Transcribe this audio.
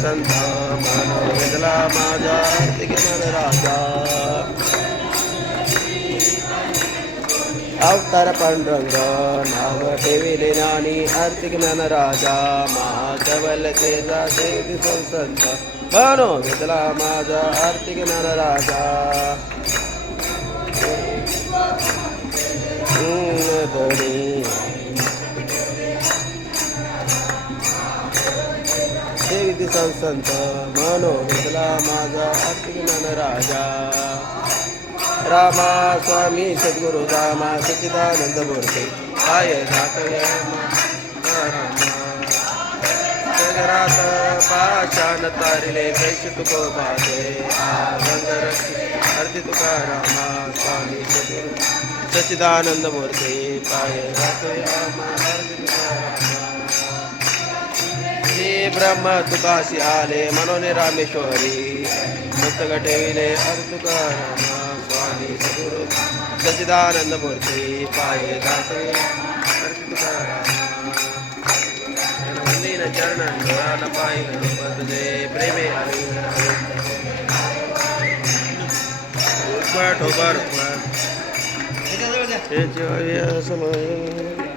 संत मन वेदला माझा आर्थिक मन राजा अवतार पांडुरंग नाव ठेविले नानी आर्थिक मन राजा महाकवल तेजा देवी संत मन वेदला माझा आर्थिक मन राजा धनी देवी संत मनो वेदला माझा आर्थिक मन राजा रामा स्वामी सद्गुरु रामा सच्चिदानंद मूर्ती काय दातव्य रात पाषाण तारिले कैसे तुको बाधे गंगर अर्धी तुकारामा स्वामी सद्गुरु सच्चिदानंद मूर्ती काय दातव्य अर्धी तुकारामा ब्रह्म तुकाशी आले मनोने रामेश्वरी मस्तक ठेविले अर्ध तुकारामा स्वामी सद्गुरु सच्चिदानंद मूर्ती पाये दाते अर्ध तुकारामा वंदीन चरण डोळान पाय बसले प्रेमे ठोकर समय